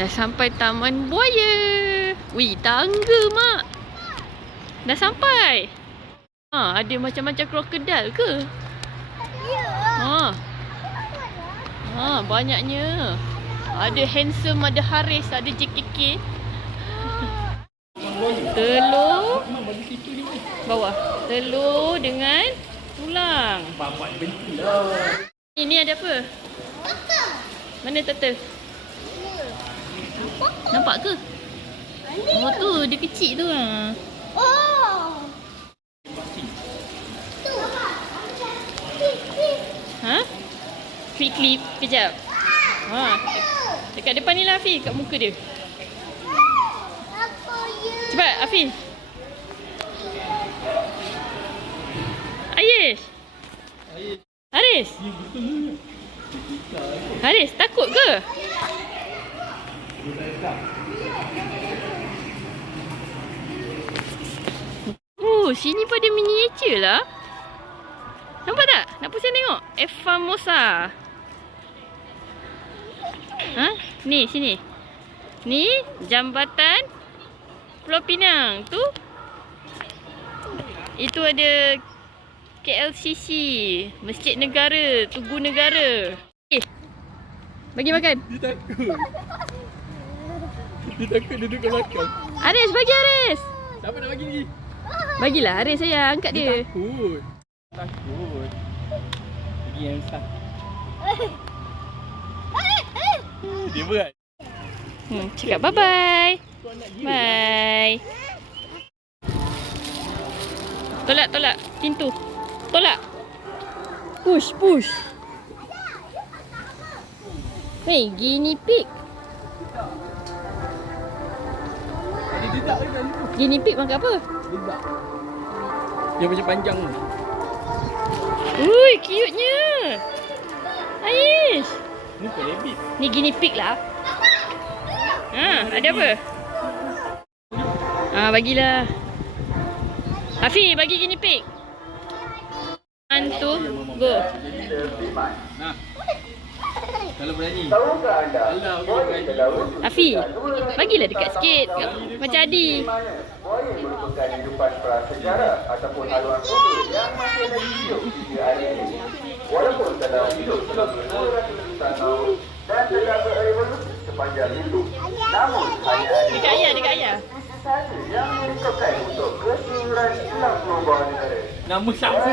Dah sampai Taman Buaya. Wih, tangga mak. Dah sampai. Ha, ada macam-macam krokodil ke? Ya. Ha. Ha, banyaknya. Ada handsome, ada Haris, ada JKK. Telur bawah. Telur dengan tulang. Ini ada apa? Mana turtle? Nampak ke? Oh tu, dia kecil tu lah. Oh. Tu. Ha? Clip. Kejap. Ha. Dekat depan ni lah Afi, kat muka dia. Apa ya? Cepat Afi. Aish. Haris. Haris, takut ke? Oh, sini pada miniature lah. Nampak tak? Nak pusing tengok. Famosa. Ha? Ni, sini. Ni, jambatan Pulau Pinang. Tu. Itu ada KLCC. Masjid Negara. Tugu Negara. Bagi makan. Dia takut. Dia takut duduk kat belakang. Haris, bagi Haris. Siapa nak bagi lagi? Bagilah Haris saya. Angkat dia. Takut. Bagi yang besar. Dia berat. Cakap bye-bye. Bye. Tolak. Pintu. Tolak. Push. Hey, guinea pig. Ada dedak lagi dalam tu. Guinea pig makan apa? Dedak. Dia macam panjang tu. Ui, cute-nya. Aish. Ni bukan rabbit. Ni guinea pig lah. Ha, ada apa? Ah, bagilah. Afi, bagi guinea pig. 1, 2, go. Nah. Kalau berani. Tahukah anda? Afi, bagilah dekat sikit. Macam Adi. Buaya merupakan hidupan prasejarah ataupun haluan kubur yang masih lagi hidup hingga hari ini. Walaupun telah hidup selama 200 tahun dan telah berevolusi sepanjang hidup, namun hanya ada Dekat ayah. saja yang merekodkan untuk keseluruhan 60 negara. Nama siapa?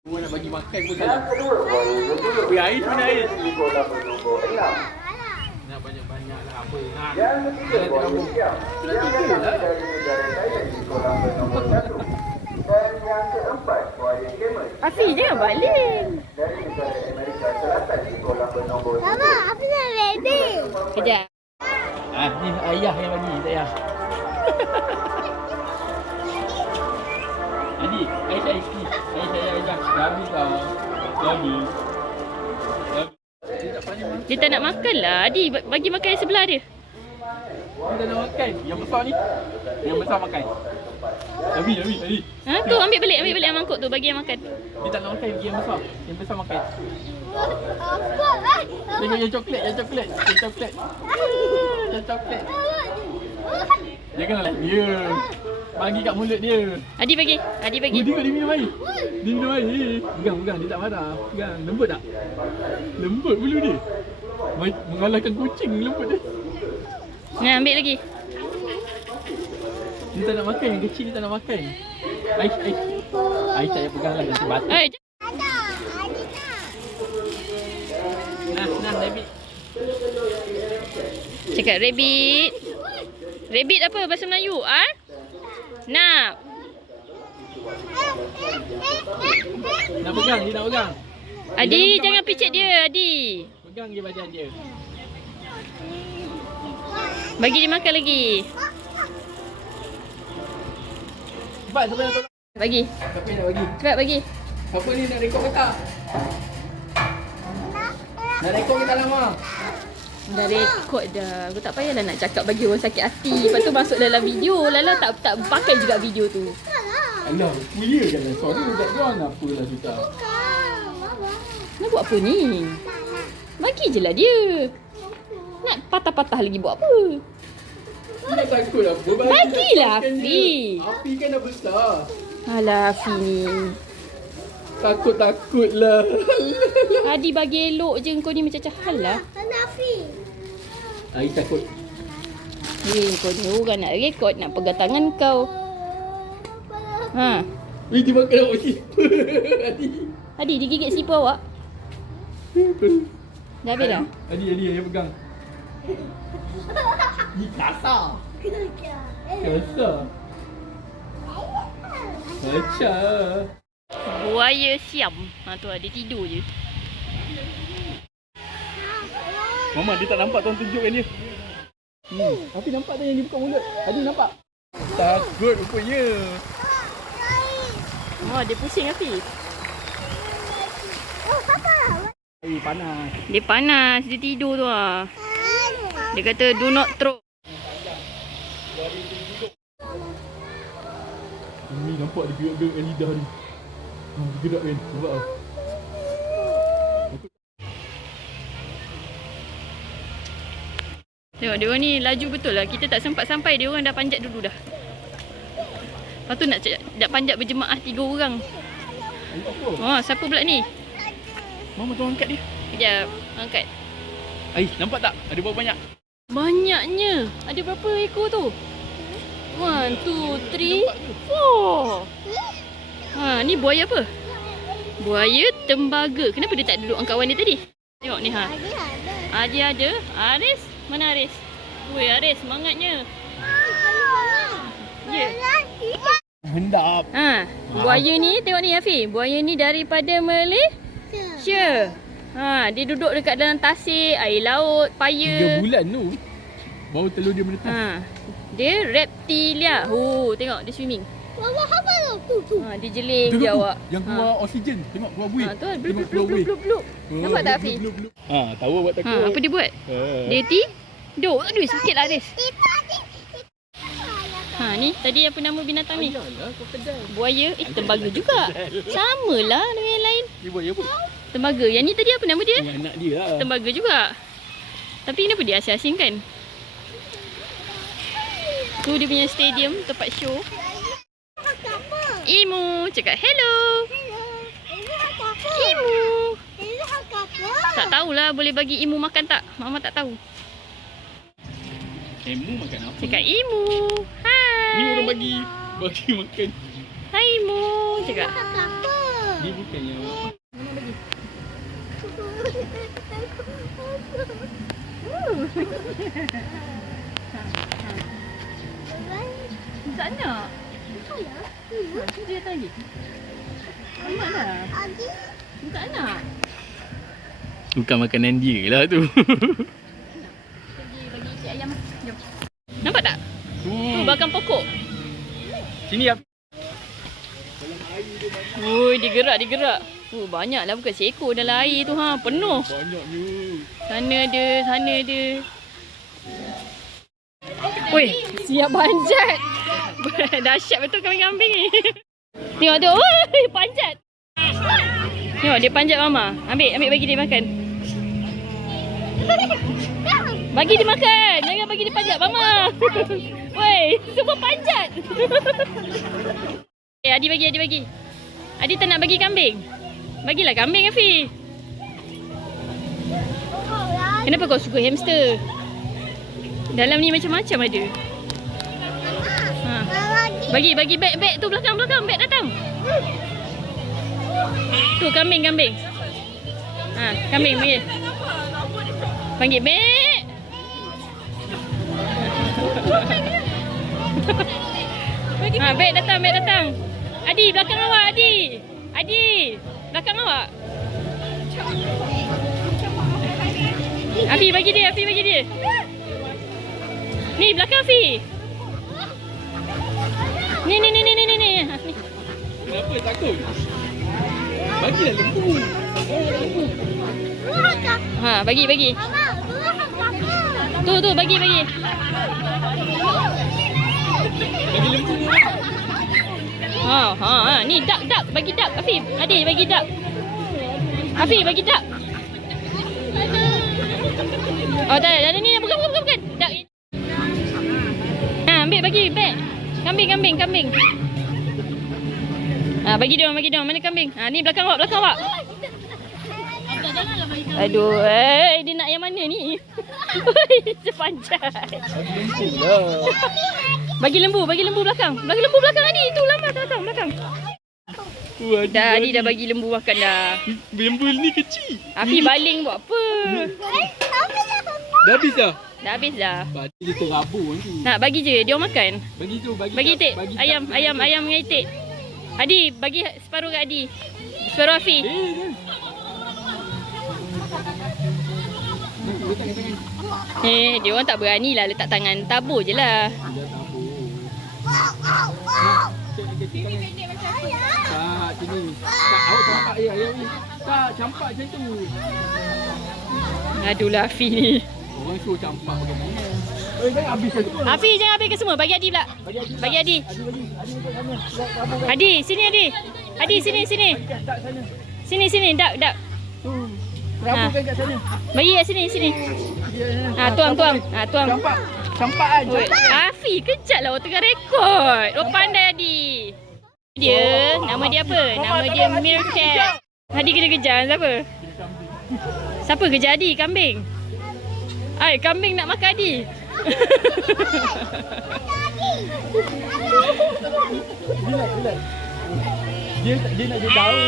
Gua nak bagi makan pun salah. Yang kedua, buaya berbulu Weh, air tu mana air? di kolam bernombor 6. Nak banyak-banyak lah apa. Nah. Yang ketiga, buaya siam yang datang dari negara Thailand di kolam bernombor 1. Dan yang keempat, buaya camel Afi, jangan balik. dari negara Amerika Selatan di kolam bernombor 1. Mama, apa nak ready? Kejap. Ni ayah yang bagi, tak payah. Adik, air saya sikit. Air saya ajak. Dah habis lah. Dia tak pandai makan. Dia tak nak makan lah. Adi, bagi makan yang sebelah dia. Dia tak nak makan. Yang besar ni. Yang besar makan. Habis. Ha, tu ambil balik yang mangkuk tu. Bagi yang makan. Dia tak nak makan. Bagi yang besar. Yang besar makan. Apa? Tengok yang coklat. Yang coklat. Janganlah. Dia. Bagi kat mulut dia. Adi bagi. Oh, tengok dia minum air. Dia minum air. Pegang. Dia tak marah. Pegang. Lembut tak? Lembut bulu dia. Mengalahkan kucing lembut dia. Nah, ambil lagi. Dia tak nak makan. Yang kecil dia tak nak makan. Ais. Ais tak payah pegang lah. Nanti batuk. Eh, Nah, rabbit. cakap rabbit. Rabbit apa bahasa Melayu? Nak. Nak pegang. Dia nak pegang. Adi, jangan picit dia, Adi. Pegang je badan dia. Bagi dia makan lagi. Cepat, siapa nak tolong? Bagi. Siapa nak bagi? Cepat bagi. Apa ni nak rekod ke tak? Nak rekod ke tak lama? Dah rekod dah. Aku tak payahlah nak cakap bagi orang sakit hati. Lepas tu masuk dalam video. Lala tak pakai juga video tu. Alah, kuya jangan suara dekat tuan. Apalah susah. Nak buat apa ni? Bagi je lah dia. Nak patah-patah lagi buat apa? Nak takut apa? Bagilah Afi. Afi kan dah besar. Alah Afi ni. Takut-takutlah. Adi bagi elok je kau ni macam cahal lah. Nafi. Ai takut. Kau ni orang nak rekod nak pegang tangan kau. Ha. Dia makan awak sipar. Adi digigit sipar awak. Dah habis dah? Adi yang pegang. Ni kasar. Kasar. Macam. Buaya siam. Ha tu dia tidur je. Mama dia tak nampak tuan tunjukkan dia. Tapi nampak tak yang dia buka mulut? Adi nampak? Takut rupanya. Oh dia pusing Afi. Panas. Dia panas, dia tidur tu ah. Dia kata do not throw. Ini nampak dia gerak-gerak lidah ni. Dia gerak kan. Nampak tak? Tengok dia orang ni laju betul lah. Kita tak sempat sampai dia orang dah panjat dulu dah. Lepas tu nak panjat berjemaah 3 orang. Oh, siapa pula ni? Mama tu angkat dia. Kejap, angkat. Ai, nampak tak? Ada berapa banyak? Banyaknya. Ada berapa ekor tu? 1, 2, 3, 4. Ha, ni buaya apa? Buaya tembaga. Kenapa dia tak duduk dengan kawan dia tadi? Tengok ni ha. Adi ada. Aris, mana Aris? Woi, Aris semangatnya. Ya. Hendap. Ha, buaya ni tengok ni Afi. Buaya ni daripada Malaysia. Ha, dia duduk dekat dalam tasik, air laut, 3 paya. bulan tu baru telur dia menetas. Ha. Dia reptilia. Oh, tengok dia swimming. Mama apa tu? Ha, dia jeling je awak. Yang keluar oksigen. Tengok keluar buih. Ha, tu Tengok blub keluar buih. blub blub. Nampak tak Afi? Ha, tahu buat takut. Ha, apa dia buat? Dia tidur. Aduh, sakit lah Aris. Ha, ni tadi apa nama binatang ni? Ayalah, krokodil. Buaya. Tembaga juga. Samalah dengan yang lain. Dia buaya apa? Tembaga. Yang ni tadi apa nama dia? Yang anak dia lah. Tembaga juga. Tapi kenapa dia asing-asingkan? Tu dia punya stadium, tempat show. Imu, cakap hello. Imu. Tak tahulah boleh bagi Imu makan tak? Mama tak tahu. Emu makan apa? Cakap Imu. Hai. Ni orang bagi makan. Hai Imu. Cakap. Dia bukan yang Tak nak. Tu dia datang lagi. Amat dah. Tak nak. bukan makanan dia lah tu. Pergi bagi cik ayam. Jom. Nampak tak? Tu belakang pokok. Sini ya. Ui, dia gerak. Banyaklah bukan seekor dalam air tu ha, penuh. Banyaknya. Sana ada. Ui, siap panjat. Dahsyat betul kambing-kambing ni. Tengok tu. Ui, panjat. Tengok dia panjat mama. Ambil bagi dia makan. Bagi dia makan. Jangan bagi dia panjat mama. Woi, semua panjat. Adi bagi. Adi tak nak bagi kambing. Bagilah kambing Afi. Kenapa kau suka hamster? Dalam ni macam-macam ada. Ha. Bagi beg tu belakang beg datang. Tu kambing. Ha, kambing panggil. Panggil beg. Ha, beg datang. Adi belakang awak Adi. Belakang awak. Afi bagi dia. Ni belakang Afi. Ni. Kenapa takut? Bagilah lembu. Ha, bagi. Tu bagi. Bagi lembu. Ha, ni duck. Bagi duck Afi. Adi bagi duck. Afi bagi duck. Oh, dah ni Kambing. Bagi dia orang. Mana kambing? Ni belakang awak. Aduh, dia nak yang mana ni? Sepanjat. Bagi lembu belakang. Adi. Itu lambat belakang. Dah Adi dah bagi lembu makan dah. Lembu ni kecil. Afi baling buat apa? Dah habis dah? Dah habis dah. Bagi dia tu rabur nanti. Nak bagi je, dia orang makan. Bagi itik. Ayam dengan itik. Adi, bagi separuh kat Adi. Separuh Afi. Dia orang tak berani lah letak tangan. Tabur je lah. Tak, sini. Tak, awak campak ayam ni. Tak, campak macam tu. Aduhlah Afi ni. Orang suruh campak bagaimana. Jangan habiskan tu. Afi jangan habiskan semua. Bagi Adi pula. Bagi Adi. Adi, sini Adi. Adi, sini. Sini. Dak. Rabukan kat sana. Bagi kat sini. Tuang. Tuang. Campaan. Afi, kejaplah orang tengah rekod. Orang pandai Adi. Nama dia apa? Nama dia Meerkat. Adi kena kejar siapa? Siapa kejar Adi? Kambing. Kambing nak makan Adi. Dia nak dia tahu.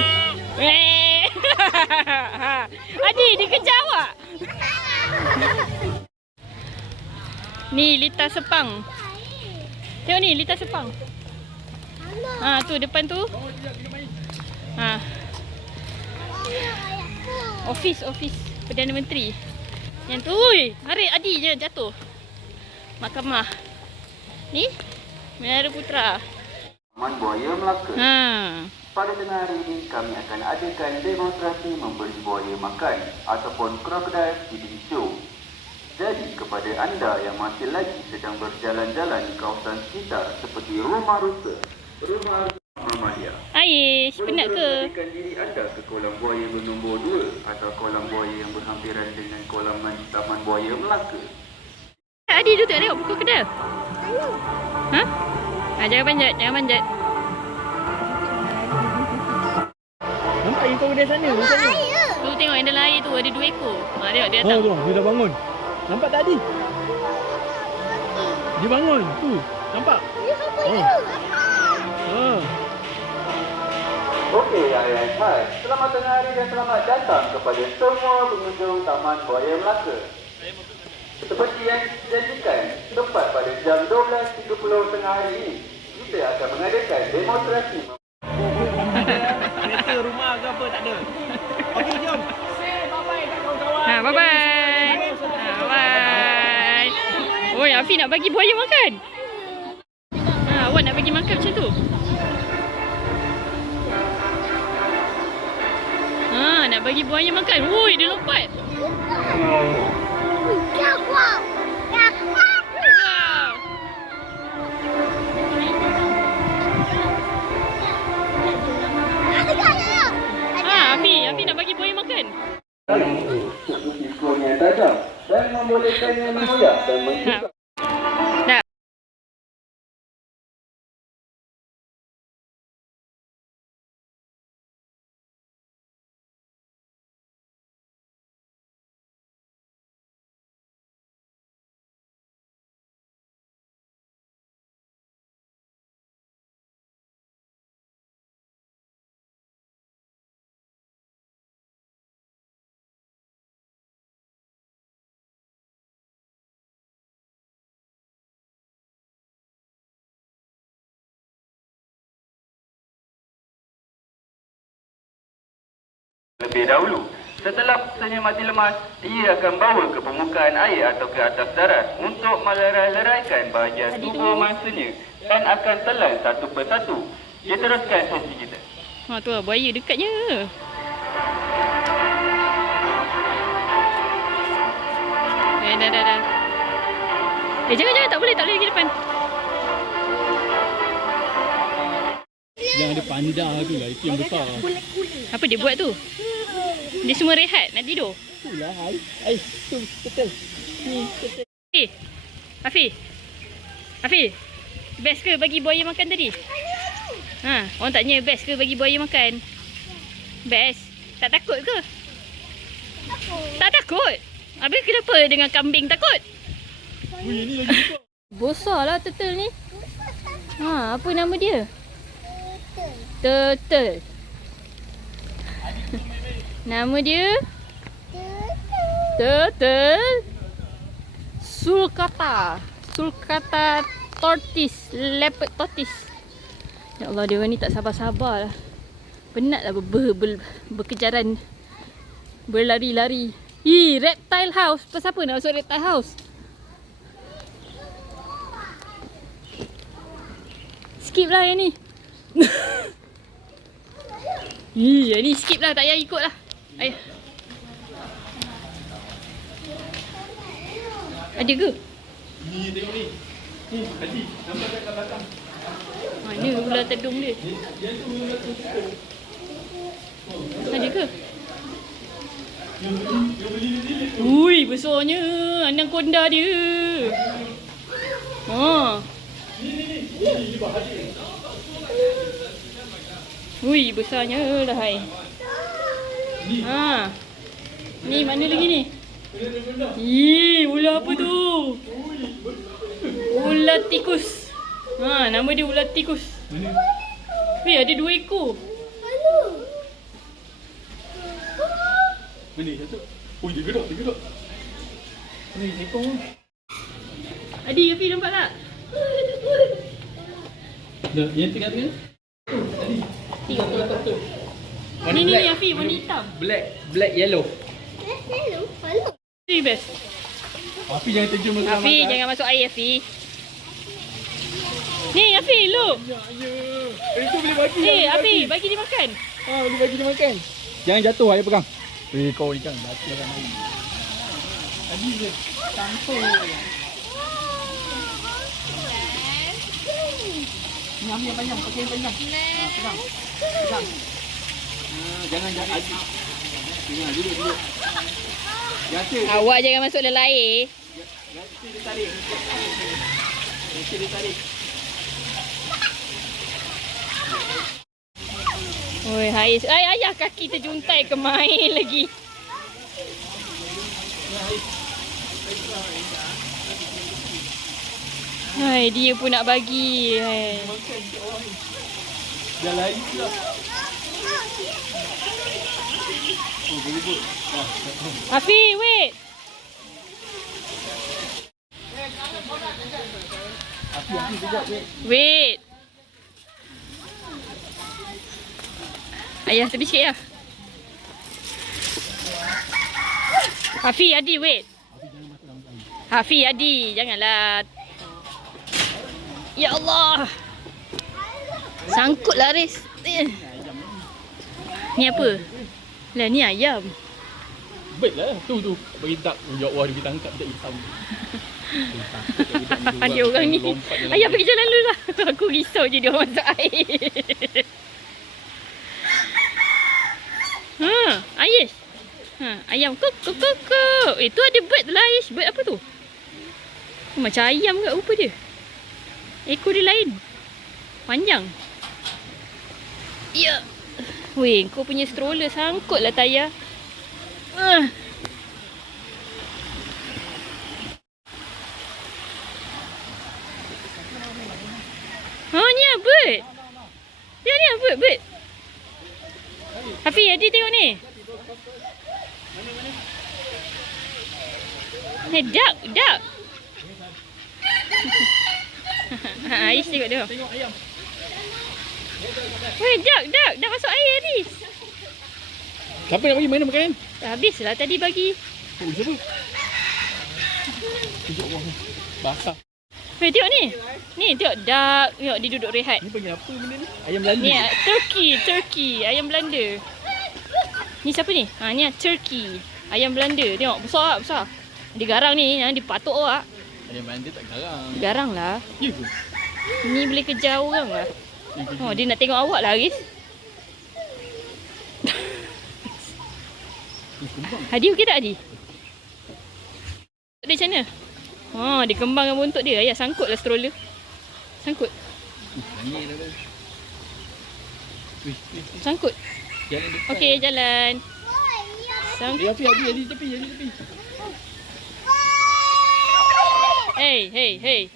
Adi, dia kejar awak. Ni litar sepang. Tengok ni litar sepang. Tu depan tu. Office Perdana Menteri. Yang tu, hari Adi je jatuh. Mahkamah. Ni Menara Putra. Taman Buaya Melaka. Pada tengah hari ini, kami akan adakan demonstrasi memberi buaya makan ataupun krokodil feeding show. Jadi, kepada anda yang masih lagi sedang berjalan-jalan di kawasan sekitar seperti Rumah Rusa, Rumah Mamalia. Aish, penat ke? Berikan diri anda ke kolam buaya bernombor 2 atau kolam buaya yang berhampiran dengan kolam mandi Taman Buaya Melaka. Adi tu tengok pukul kedai. Jangan panjat. Nampak yang kau dari sana. Tu tengok yang dalam air tu ada 2 ekor. Tengok dia datang. Dia dah bangun. Nampak tak Adi? Dia bangun. Tu. Nampak? Okey, hai. Selamat tengah hari dan selamat datang kepada semua pengunjung Taman Buaya Melaka. Seperti yang dijanjikan, tepat pada jam 12.30 tengah hari ini, kita akan mengadakan demonstrasi. Kereta rumah ke apa tak ada. Okey, jom. Bye-bye. Bye. Oi, Afi nak bagi buaya makan. Awak nak bagi makan macam tu? Nak bagi buaya makan. Woi, dia lompat. Wow. Afi nak bagi buaya makan. Iskulnya tajam dan membolehkannya mengoyak dan menggigit. Lebih dahulu, setelah pusatnya mati lemas, ia akan bawa ke permukaan air atau ke atas darat untuk melerai-leraikan bahagian tubuh mangsanya dan akan telan satu persatu. Kita teruskan sesi kita. Tu lah, buaya dekatnya. Dah. Jangan, tak boleh pergi depan. Yang ada panda tu lah, itu yang besar. Apa dia buat tu? Dia semua rehat, nak tidur. Itulah, tu betul. Ni betul. Afi. Best ke bagi buaya makan tadi? Ha, orang tanya best ke bagi buaya makan? Best. Tak takut ke? Tak takut. Habis kenapa dengan kambing takut? Ui, ni lagi buka. Besar lah turtle ni. Ha, apa nama dia? Turtle. Nama dia? Turtle. Sulcata. Sulcata tortoise. Leopard tortoise. Ya Allah, dia ni tak sabar-sabar lah. Penatlah berkejaran. Berlari-lari. Reptile house. Pasal apa nak masuk reptile house? Skip lah yang ni. Yang ni skip lah. Tak payah ikut lah. Ayah. Ada ke? Ni tengok ni. Ni Haji, nampak kat belakang. Mana ular tedung dia? Yang tu ular tedung. Ada ke? Yang beli ni. Ui, besarnya anaconda dia. Ha. Ni bahaya. Ui, besarnya lah hai. Ha. Ni mana lagi ni? Ih, ular apa tu? Ular tikus. Ha, nama dia ular tikus. Mana? Weh, ada 2 ekor. Mana satu? Oh, dia gerak, dia gerak. Ni ekor. Adi, Afi nampak tak? Dah, yang tengah-tengah. Tadi. Tengok. Ni Afi, warna hitam. Black yellow. Ni best. Afi jangan terjun masuk Afi, jangan masuk air Afi. Ni Afi, look. Ya. Itu boleh bagi. Ni Afi, bagi dia makan. Boleh bagi dia makan. Jangan jatuh, ayah pegang. Kau ikan batu akan main. Tadi dia campur. Ni ambil yang panjang, pakai yang panjang. Pegang. Jangan aji. Tengah duduk. Biasa. Awak jangan masuk dalam air. Biasa dia tarik. Oi, hai. Ayah kaki terjuntai ke main lagi. Hai, dia pun nak bagi. Hai. Dah lain pula. Oh, berebut. Afi, wait. Afi sekejap, Wait. Ayah tepi sikit ya. Hafi, Adi, wait. Hafi, Adi, janganlah. Ya Allah. Sangkutlah Aris. Ni apa? Lah ni ayam. Baik lah, tu. Bagi tak. Ya Allah, dia tangkap budak hitam. Dia orang ni. Ayah pergi jalan dulu lah. Aku risau je dia orang masuk air. Aish. Ayam kuk. Tu ada bird lah Aish. Bird apa tu? Macam ayam ke rupa dia. Ekor dia lain. Panjang. Ya. Weh, kau punya stroller sangkut lah tayar. Ni lah bird. Dia ni lah bird. Hafiz, Adi tengok ni. Duck. Aish tengok dia. Tengok ayam. Weh, duck. Dah masuk air Aris. Siapa nak bagi mana makanan? Habislah tadi bagi. Oh, siapa? Kejap orang. Basah. Weh, tengok ni. Ni tengok duck. Tengok dia duduk rehat. Ni panggil apa benda ni? Ayam Belanda. Ni turkey. Ayam Belanda. Ni siapa ni? Ni turkey. Ayam Belanda. Tengok besar. Dia garang ni. Dia patuk awak. Ayam Belanda tak garang. Garang lah. Ya ke? Ni boleh kejar orang lah. Oh, dia nak tengok awak lah Aris. Hadi okey tak Hadi? Dia macam mana? Dia kembangkan buntut dia. Ayah sangkut lah stroller. Sangkut. Nangis dah tu. Wih. Sangkut. Jalan depan. Okey, jalan. Eh, Afi, Adi tepi. Hey.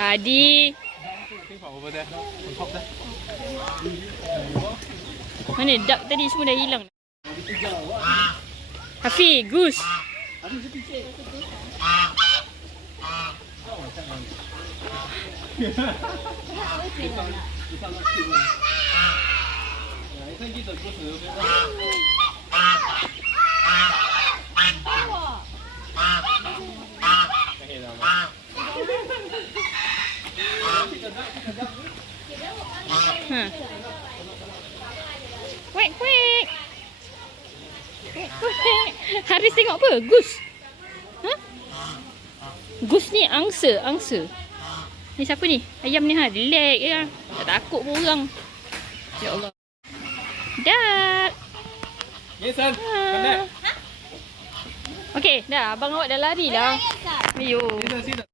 Adi. Tengok apa dah. Tengok dah. Mana duck tadi semua dah hilang. Hafiz, Gus. Ha. Wek. Haris tengok apa? Gus. Ha? Gus ni angsa. Ni siapa ni? Ayam ni ha, relax je lah. Tak takut pun orang. Ya Allah. Dah. Yes, San. Come back. Okey, dah. Abang awak dah lari dah. Ayo. Sini.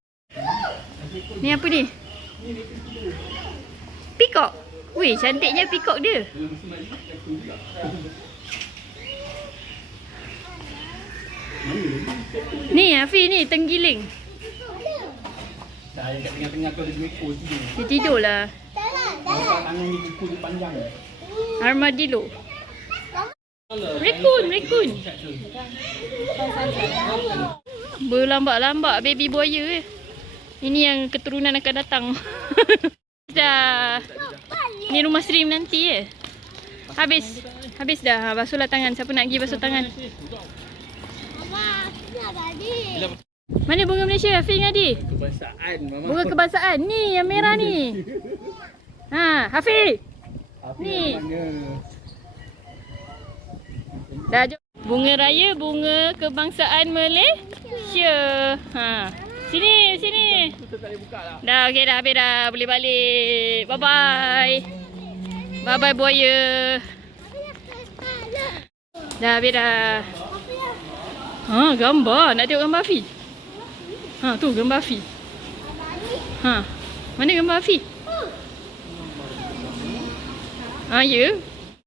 Ni apa ni? Peacock. Weh, cantiknya peacock dia. Ni Hafiz ni tenggiling. Dah kat tengah-tengah tu ada dua ekor tidur. Dia tidur lah. Tangan dia kuku dia panjang. Armadillo. Raccoon. Berlambak-lambak baby buaya. Ini yang keturunan akan datang. Dah. Ni rumah stream nanti ya. Habis dah. Basuhlah tangan. Siapa nak pergi basuh tangan? Mana bunga Malaysia? Hafiz dengan Adi? Kebangsaan, Mama. Bunga kebangsaan. Ni yang merah ni. Ha, Hafiz. Ni. Dah jom. Bunga raya, bunga kebangsaan Malaysia. Ha. Sini. Dah okey dah, habis dah. Boleh balik. Bye-bye. Bye-bye buaya. Dah habis dah. Ha, gambar. Nak tengok gambar Hafiz? Ha, tu gambar Hafiz. Ha. Mana gambar Hafiz? Ha, ya.